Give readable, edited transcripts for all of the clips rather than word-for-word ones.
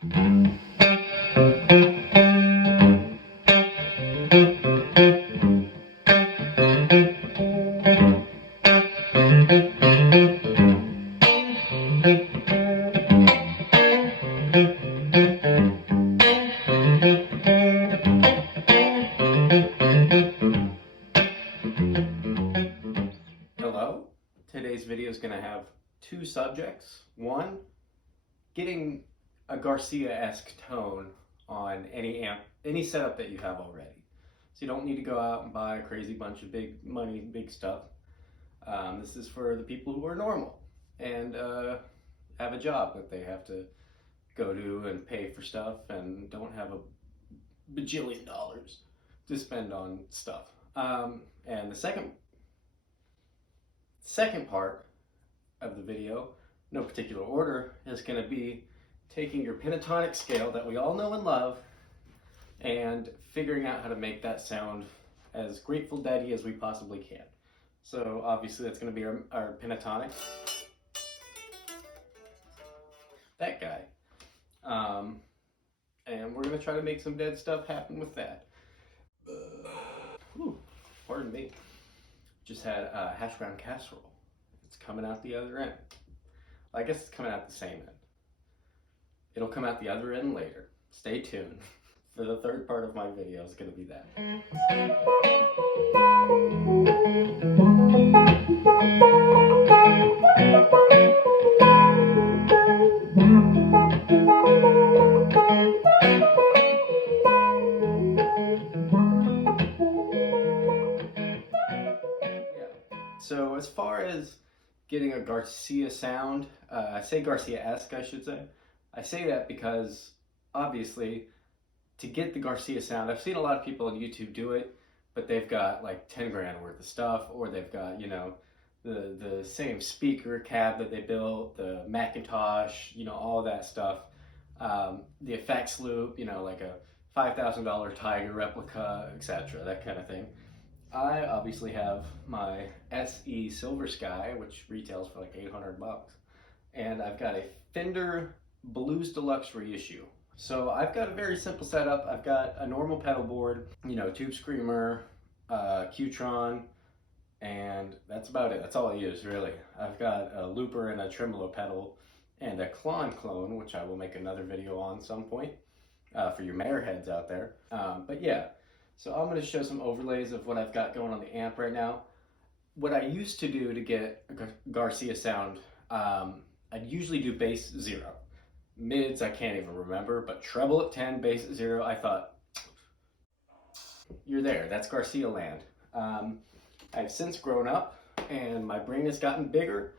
Hello, today's video is going to have two subjects. One, getting a Garcia-esque tone on any amp, any setup that you have already. So you don't need to go out and buy a crazy bunch of big money, big stuff. This is for the people who are normal and have a job that they have to go to and pay for stuff and don't have a bajillion dollars to spend on stuff. And the second part of the video, no particular order, is going to be taking your pentatonic scale that we all know and love and figuring out how to make that sound as Grateful Dead-y as we possibly can. So obviously that's going to be our pentatonic. That guy. And we're going to try to make some Dead stuff happen with that. Whew, pardon me. Just had a hash brown casserole. It's coming out the other end. Well, I guess it's coming out the same end. It'll come out the other end later. Stay tuned. For the third part of my video is going to be that. So as far as getting a Garcia sound, I say Garcia-esque, I should say. I say that because obviously to get the Garcia sound, I've seen a lot of people on YouTube do it, but they've got like 10 grand worth of stuff, or they've got, you know, the same speaker cab that they built, the Macintosh, you know, all that stuff. The effects loop, you know, like a $5,000 Tiger replica, etc., that kind of thing. I obviously have my SE Silver Sky, which retails for like 800 bucks. And I've got a Fender Blues Deluxe reissue. So I've got a very simple setup. I've got a normal pedal board, you know, tube screamer, Qtron, and that's about it. That's all I use, really. I've got a looper and a tremolo pedal and a clone, which I will make another video on some point for your mare heads out there. But yeah. So I'm going to show some overlays of what I've got going on the amp right now. What I used to do to get a Garcia sound, I'd usually do bass 0. Mids, I can't even remember, but treble at 10, bass at 0, I thought, you're there, that's Garcia land. I've since grown up and my brain has gotten bigger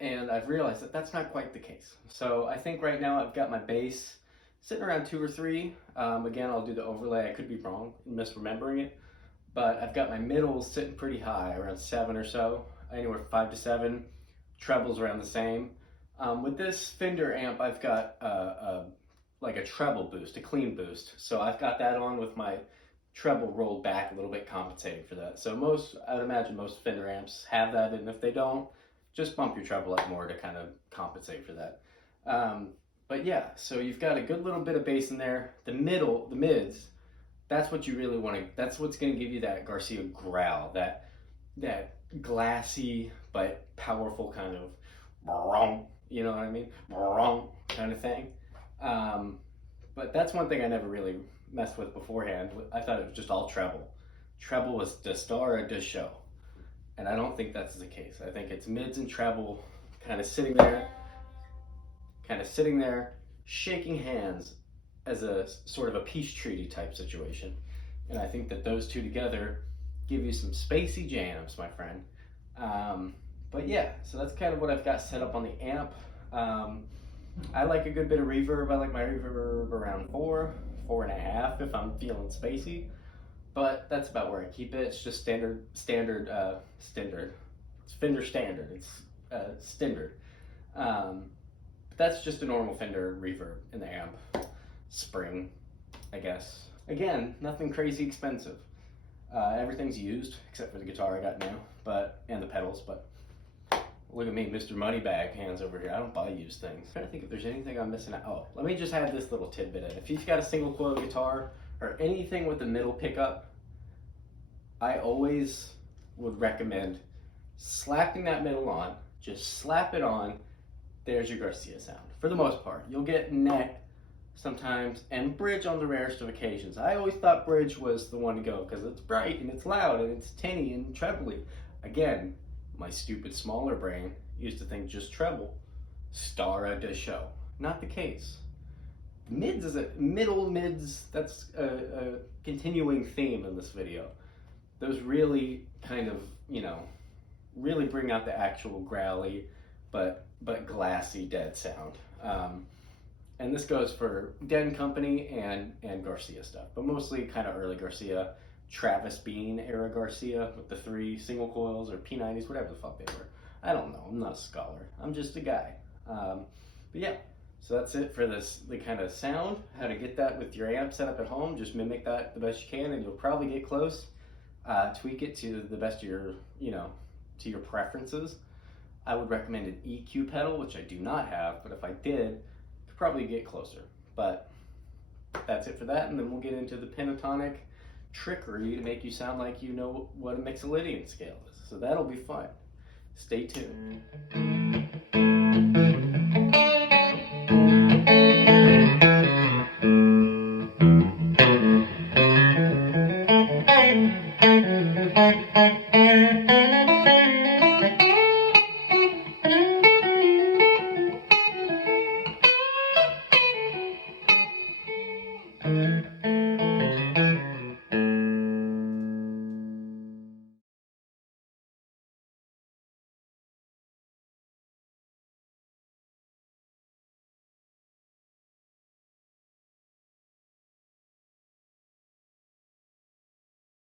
and I've realized that that's not quite the case. So I think right now I've got my bass sitting around 2 or 3. Again, I'll do the overlay. I could be wrong, misremembering it. But I've got my middles sitting pretty high, around 7 or so. Anywhere from 5 to 7. Trebles around the same. With this Fender amp, I've got like a treble boost, a clean boost. So I've got that on with my treble rolled back a little bit, compensating for that. So I would imagine most Fender amps have that, and if they don't, just bump your treble up more to kind of compensate for that. But yeah, so you've got a good little bit of bass in there. The mids, that's what you really want to, that's what's going to give you that Garcia growl, that glassy but powerful kind of, you know what I mean? Kind of thing. But that's one thing I never really messed with beforehand. I thought it was just all treble. Treble was the star of the show. And I don't think that's the case. I think it's mids and treble kind of sitting there, shaking hands as a sort of a peace treaty type situation. And I think that those two together give you some spacey jams, my friend. But yeah, so that's kind of what I've got set up on the amp. I like a good bit of reverb. I like my reverb around 4.5 if I'm feeling spacey. But that's about where I keep it. It's just standard. It's Fender standard. It's standard. That's just a normal Fender reverb in the amp. Spring, I guess. Again, nothing crazy expensive. Everything's used except for the guitar I got now, and the pedals. But Look at me, Mr. Moneybag hands over here. I don't buy used things. I'm trying to think if there's anything I'm missing out. Oh, let me just add this little tidbit in. If you've got a single coil guitar or anything with the middle pickup, I always would recommend slapping that middle on. Just slap it on. There's your Garcia sound. For the most part, you'll get neck sometimes and bridge on the rarest of occasions. I always thought bridge was the one to go because it's bright and it's loud and it's tinny and trebly. Again, my stupid smaller brain used to think just treble. Star de show. Not the case. Mids is middle mids. That's a continuing theme in this video. Those really kind of, really bring out the actual growly, but glassy dead sound. And this goes for Dead & Company and Garcia stuff, but mostly kind of early Garcia, Travis Bean era Garcia with the 3 single coils or P90s, whatever the fuck they were. I don't know. I'm not a scholar. I'm just a guy. But yeah, so that's it for the kind of sound. How to get that with your amp set up at home. Just mimic that the best you can, and you'll probably get close. Tweak it to the best of your, to your preferences. I would recommend an EQ pedal, which I do not have, but if I did, I could probably get closer. But that's it for that, and then we'll get into the Pentatonic trickery to make you sound like you know what a Mixolydian scale is. So that'll be fun. Stay tuned.